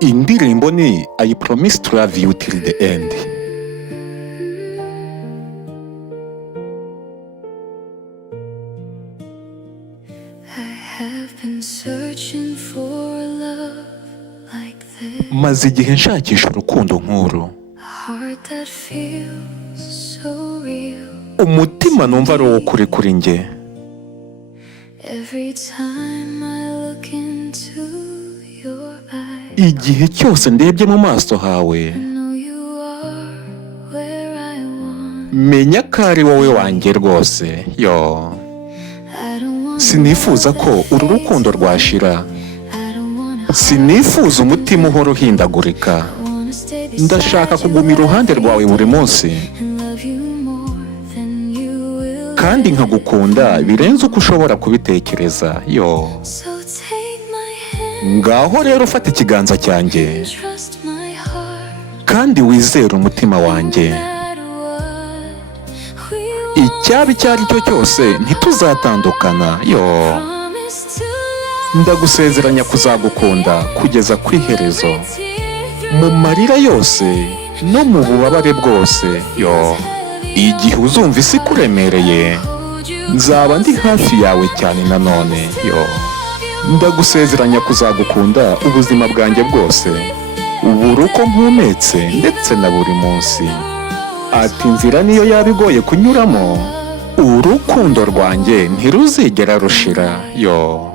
indirimbo ni I promise to love you till the end. I have been searching for a love like this. Maze igihe nshakisha urukundo nk'uru, A heart that feels so real. umutima numva ari uwo kuri kuri njye. Every time I look into your eyes, Igihe cyose ndebye mu maso hawe, I know you are where I want. menya ko ari wowe wanjye rwose. Yo, I don't want sinifuza ko uru rukundo rwashira. I don't wanna Sinifuza umutima uhora uhindagurika. wanna stay beside Ndashaka you kuguma iruhande rwawe buri munsi, and love you more than you will. kandi nkagukunda birenze uko ushobora kubitekereza. Yo, So take my hand, ngaho rero ufata ikiganza cyanjye trust my heart. kandi wizere umutima wanjye. No matter what, we will Icyaba icyo ari cyo cyose ntituzatandukana. Yo, promise to love ndagusezeranya kuzagukunda kugeza ku iherezo, every tear mu marira yose no mu bubabare bwose. Yo, igihe uzumva isi ikuremereye, hold you. nzaba ndi hafi yawe cyane nanone. Yo, ndagusezeranya kuzagukunda ubuzima bwanjye bwose, buri uko mpumetse ndetse na buri munsi. Ati inzira niyo yaba igoye kunyuramo, urukundo rwanjye ntiruzigera rushira. Yo,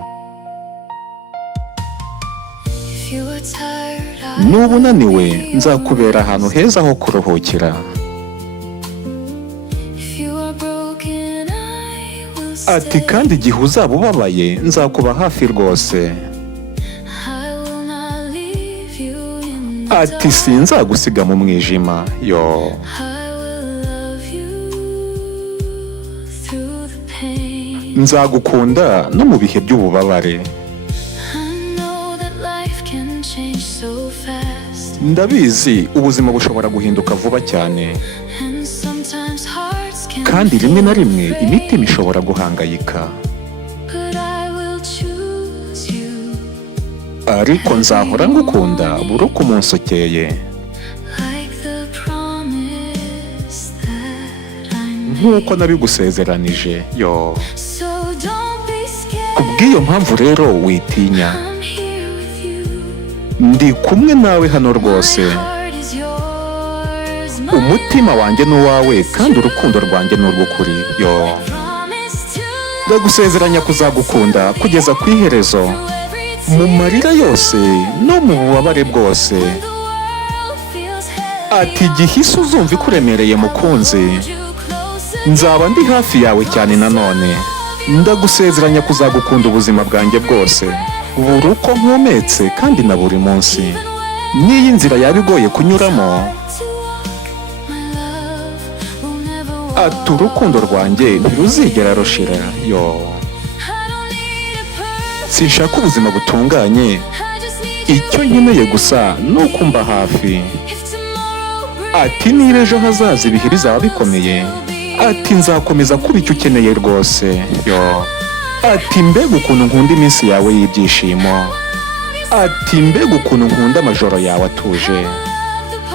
If you are tired, nuba unaniwe nzakubera ahantu heza ho kuruhukira. if you are broken, I will Ati stay. kandi igihe uzaba ubabaye nzakuba hafi rwose. I will not leave you in the Ati sinzagusiga mu mwijima. Yo, I will love you through the pain. nzagukunda no mu bihe by'ububabare. I know that life can change so fast, Ndabizi ubuzima bushobora guhinduka vuba cyane, and sometimes hearts can kandi rimwe na rimwe feel imitima afraid. ishobora guhangayika. But I will choose you Ariko nzahora ngukunda buri uko umunsi ukeye, like the promise that I made. nk'uko nabigusezeranije. Yo, So don't be scared, kubw'iyo mpamvu rero witinya, I'm here with you. ndi kumwe nawe hano rwose. My heart is yours, my Umutima wanjye ni uwawe kandi urukundo rwanjye ni urw'ukuri. Yo, promise to love ndagusezeranya kuzagukunda kugeza ku iherezo, every mu marira yose no mu bubabare bwose. the world feels heavy. Ati igihe isi uzumva ikuremereye mukunzi, Hold you closer, nzaba ndi hafi yawe cyane nanone. Ndagusezeranya kuzagukunda ubuzima bwanjye bwose, buri uko mpumetse kandi na buri munsi. N'iyi nzira yaba igoye kunyuramo, to walk. My love will never walk. ati urukundo rwanjye ntiruzigera rushira. Yo, I don't need a perfect, sinshaka ubuzima butunganye, I just need you. icyo nkeneye gusa ni ukumba hafi. If tomorrow brings Ati niba ejo hazaza ibihe bizaba bikomeye, ati nzakomeza kuba icyo ukeneye rwose. Yo, ati mbega ukuntu nkunda iminsi yawe y'ibyishimo. Ati mbega ukuntu nkunda amajoro yawe atuje.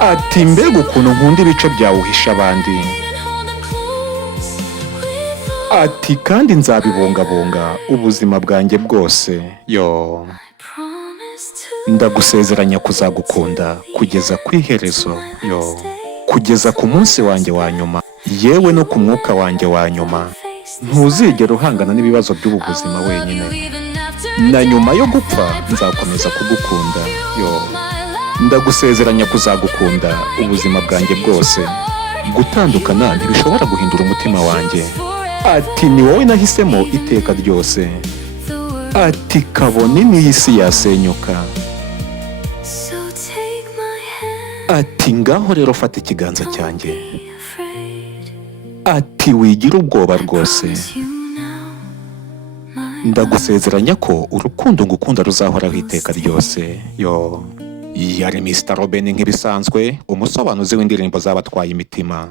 Ati mbega ukuntu nkunda ibice byawe uhisha abandi. hold them close with all Ati kandi nzabibungabunga ubuzima bwanjye bwose. Yo, promise to ndagusezeranya kuzagukunda kugeza ku iherezo. Yo, kugeza ku munsi wanjye wa nyuma, yewe no ku mwuka wanjye wa nyuma. face Ntuzigera uhangana n'ibibazo by'ubu buzima love you wenyine, even after na nyuma yo gupfa nzakomeza kugukunda. Yo, my love. ndagusezeranya kuzagukunda ubuzima bwanjye bwose. Gutandukana ntibishobora guhindura umutima wanjye. Ati ni wowe nahisemo iteka ryose. The world. Ati kabone n'iyi si yasenyuka. So take my hand, Ati ngaho rero fata ikiganza cyanjye. be afraid. Ati wigira ubwoba rwose. Promise you now, my Ndagusezeranya ko urukundo ngukunda ruzahoraho iteka ryose. Yo, yari Mr. Robin nk'ibisanzwe, umusobanuzi w'indirimbo z'abatwaye imitima.